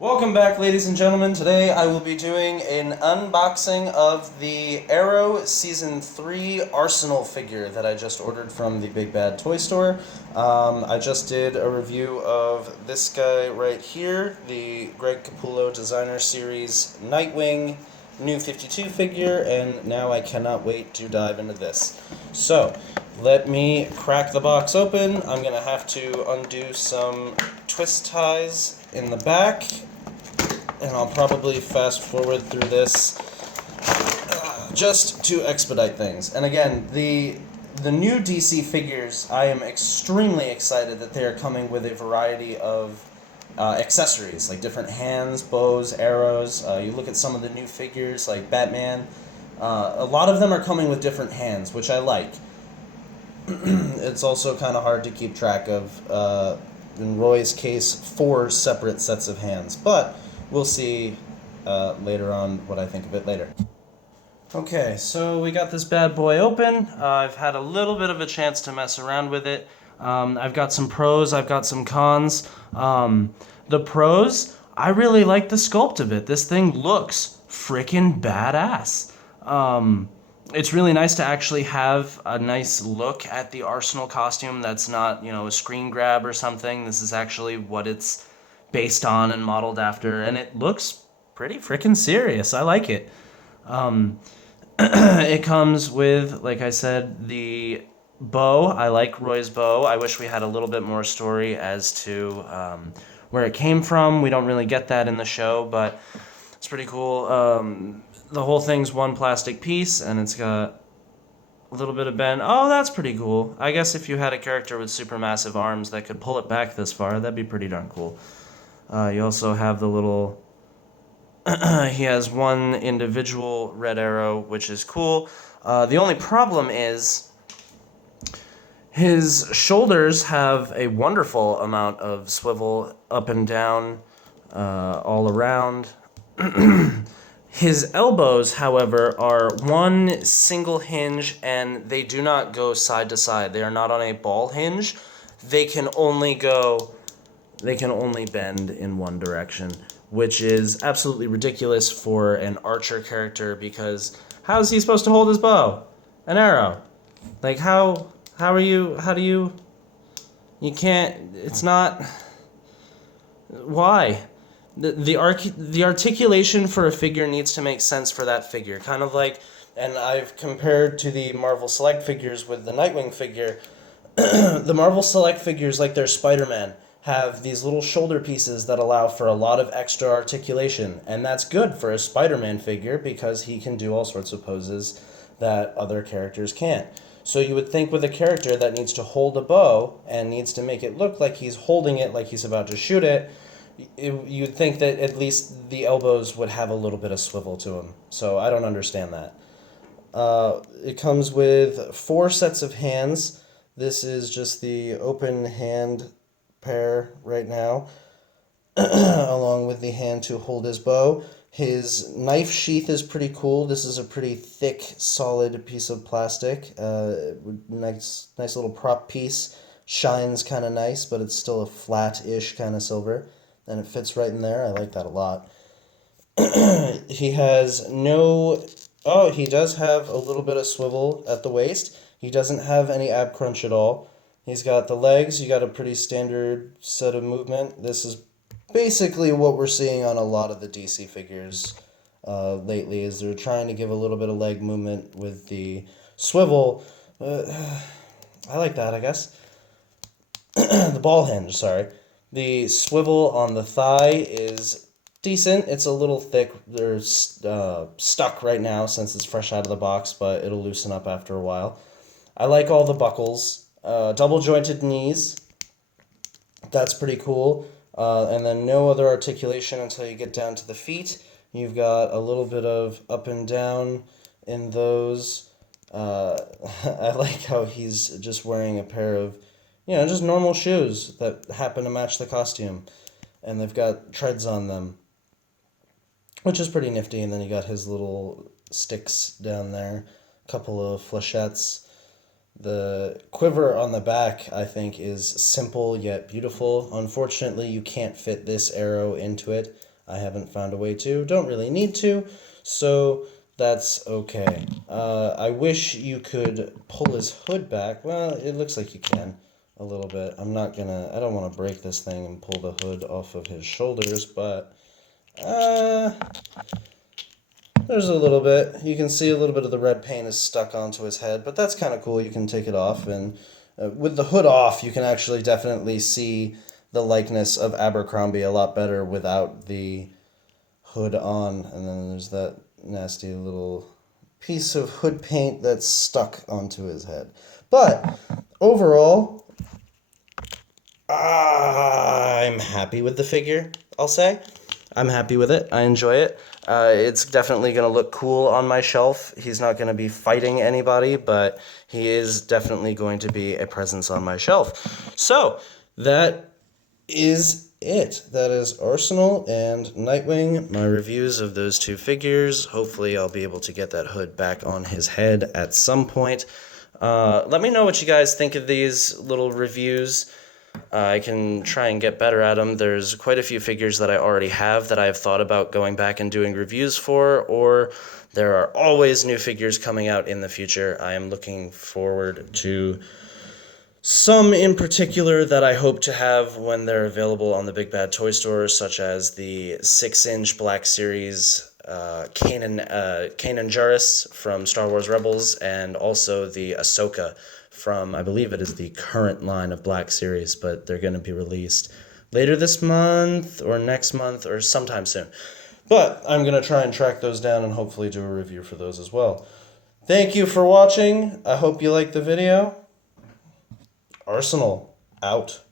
Welcome back, ladies and gentlemen. Today I will be doing an unboxing of the Arrow Season 3 Arsenal figure that I just ordered from the Big Bad Toy Store. I just did a review of this guy right here, the Greg Capullo Designer Series Nightwing New 52 figure, and now I cannot wait to dive into this. So, let me crack the box open. I'm going to have to undo some twist ties in the back, and I'll probably fast forward through this just to expedite things. And again, the new DC figures, I am extremely excited that they are coming with a variety of accessories, like different hands, bows, arrows. You look at some of the new figures, like Batman. A lot of them are coming with different hands, which I like. It's also kind of hard to keep track of, in Roy's case, 4 separate sets of hands. But we'll see later on what I think of it later. Okay, so we got this bad boy open. I've had a little bit of a chance to mess around with it. I've got some pros, I've got some cons. The pros, I really like the sculpt of it. This thing looks freaking badass. It's really nice to actually have a nice look at the Arsenal costume that's not, a screen grab or something. This is actually what it's based on and modeled after, and it looks pretty freaking serious. I like it. It comes with, like I said, the bow. I like Roy's bow. I wish we had a little bit more story as to where it came from. We don't really get that in the show, but it's pretty cool. The whole thing's one plastic piece, and it's got a little bit of bend. Oh, that's pretty cool. I guess if you had a character with supermassive arms that could pull it back this far, that'd be pretty darn cool. You also have the little... he has one individual red arrow, which is cool. The only problem is his shoulders have a wonderful amount of swivel up and down all around. His elbows, however, are one single hinge, and they do not go side to side. They are not on a ball hinge. They can only bend in one direction, which is absolutely ridiculous for an archer character, because how is he supposed to hold his bow? An arrow. Like, how do you can't, it's not, why? The articulation for a figure needs to make sense for that figure. Kind of like, and I've compared to the Marvel Select figures with the Nightwing figure. The Marvel Select figures, like their Spider-Man, have these little shoulder pieces that allow for a lot of extra articulation. And that's good for a Spider-Man figure because he can do all sorts of poses that other characters can't. So you would think with a character that needs to hold a bow and needs to make it look like he's holding it like he's about to shoot it, you'd think that at least the elbows would have a little bit of swivel to them. So I don't understand that. It comes with 4 sets of hands. This is just the open hand pair right now, along with the hand to hold his bow. His knife sheath is pretty cool. This is a pretty thick, solid piece of plastic. Nice little prop piece. Shines kind of nice, but it's still a flat-ish kind of silver. And it fits right in there. I like that a lot. He has no... Oh, he does have a little bit of swivel at the waist. He doesn't have any ab crunch at all. He's got the legs. You got a pretty standard set of movement. This is basically what we're seeing on a lot of the DC figures lately, is they're trying to give a little bit of leg movement with the swivel. I like that, I guess. The ball hinge, sorry. The swivel on the thigh is decent. It's a little thick. They're stuck right now since it's fresh out of the box, but it'll loosen up after a while. I like all the buckles. Double jointed knees. That's pretty cool. And then no other articulation until you get down to the feet. You've got a little bit of up and down in those. I like how he's just wearing a pair of, just normal shoes that happen to match the costume. And they've got treads on them, which is pretty nifty. And then you got his little sticks down there, a couple of flechettes. The quiver on the back, I think, is simple yet beautiful. Unfortunately, you can't fit this arrow into it. I haven't found a way to. Don't really need to, so that's okay. I wish you could pull his hood back. Well, it looks like you can a little bit. I don't want to break this thing and pull the hood off of his shoulders, but there's a little bit. You can see a little bit of the red paint is stuck onto his head, but that's kind of cool. You can take it off, and with the hood off, you can actually definitely see the likeness of Abercrombie a lot better without the hood on. And then there's that nasty little piece of hood paint that's stuck onto his head. But overall, I'm happy with the figure, I'll say. I'm happy with it. I enjoy it. It's definitely going to look cool on my shelf. He's not going to be fighting anybody, but he is definitely going to be a presence on my shelf. So, that is it. That is Arsenal and Nightwing, my reviews of those two figures. Hopefully I'll be able to get that hood back on his head at some point. Let me know what you guys think of these little reviews. I can try and get better at them. There's quite a few figures that I already have that I've thought about going back and doing reviews for, or there are always new figures coming out in the future. I am looking forward to some in particular that I hope to have when they're available on the Big Bad Toy Store, such as the 6-inch Black Series Kanan Jarrus from Star Wars Rebels, and also the Ahsoka from, I believe it is the current line of Black Series, but they're going to be released later this month or next month or sometime soon. But I'm going to try and track those down and hopefully do a review for those as well. Thank you for watching. I hope you liked the video. Arsenal, out.